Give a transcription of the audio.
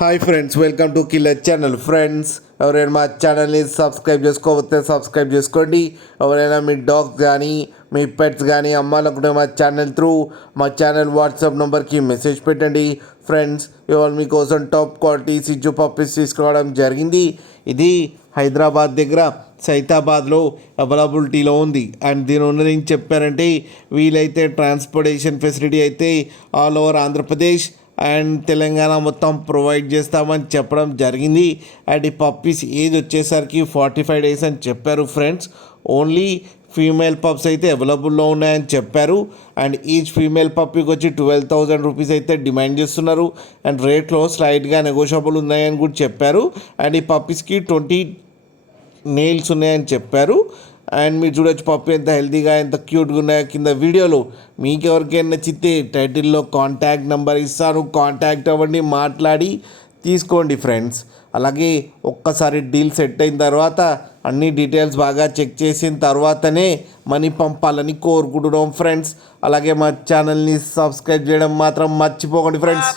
Hi friends, welcome to killer channel. Friends, ఎవరైనా మా ఛానల్ని సబ్స్క్రైబ్ చేసుకోకపోతే సబ్స్క్రైబ్ చేసుకోండి. ఎవరైనా మీ డాగ్స్ కానీ మీ పెట్స్ కానీ అమ్మాలనుకుంటే మా ఛానల్ వాట్సాప్ నెంబర్కి మెసేజ్ పెట్టండి. ఫ్రెండ్స్, ఇవాళ మీకోసం టాప్ క్వాలిటీ సిజ్జు పప్పీస్ తీసుకురావడం జరిగింది. ఇది హైదరాబాద్ దగ్గర సైతాబాద్లో అవైలబిలిటీలో ఉంది. అండ్ దీని ఓనర్ ఏం చెప్పారంటే, వీలైతే ట్రాన్స్పోర్టేషన్ ఫెసిలిటీ అయితే all over Andhra Pradesh and Telangana మొత్తం ప్రొవైడ్ చేస్తామని చెప్పడం జరిగింది. అండ్ ఈ పప్పీస్ ఏజ్ వచ్చేసరికి 45 days అని చెప్పారు. ఫ్రెండ్స్, ఓన్లీ ఫీమేల్ పప్స్ అయితే అవైలబుల్లో ఉన్నాయని చెప్పారు. అండ్ ఈచ్ ఫీమేల్ పప్పీకి వచ్చి 12,000 రూపీస్ అయితే డిమాండ్ చేస్తున్నారు. అండ్ రేట్లో స్లైడ్గా నెగోషియబుల్ ఉన్నాయని కూడా చెప్పారు. అండ్ ఈ పప్పీస్కి 20 నెయిల్స్ ఉన్నాయని చెప్పారు. అండ్ మీరు చూడొచ్చు పప్పి ఎంత హెల్తీగా ఎంత క్యూట్గా ఉన్నాయో కింద వీడియోలో. మీకు ఎవరికైనా నచ్చితే టైటిల్లో కాంటాక్ట్ నెంబర్ ఇస్తాను, కాంటాక్ట్ అవ్వండి, మాట్లాడి తీసుకోండి ఫ్రెండ్స్. అలాగే ఒక్కసారి డీల్ సెట్ అయిన తర్వాత అన్ని డీటెయిల్స్ బాగా చెక్ చేసిన తర్వాతనే మనీ పంపాలని కోరుకుంటున్నాం ఫ్రెండ్స్. అలాగే మా ఛానల్ని సబ్స్క్రైబ్ చేయడం మాత్రం మర్చిపోకండి ఫ్రెండ్స్.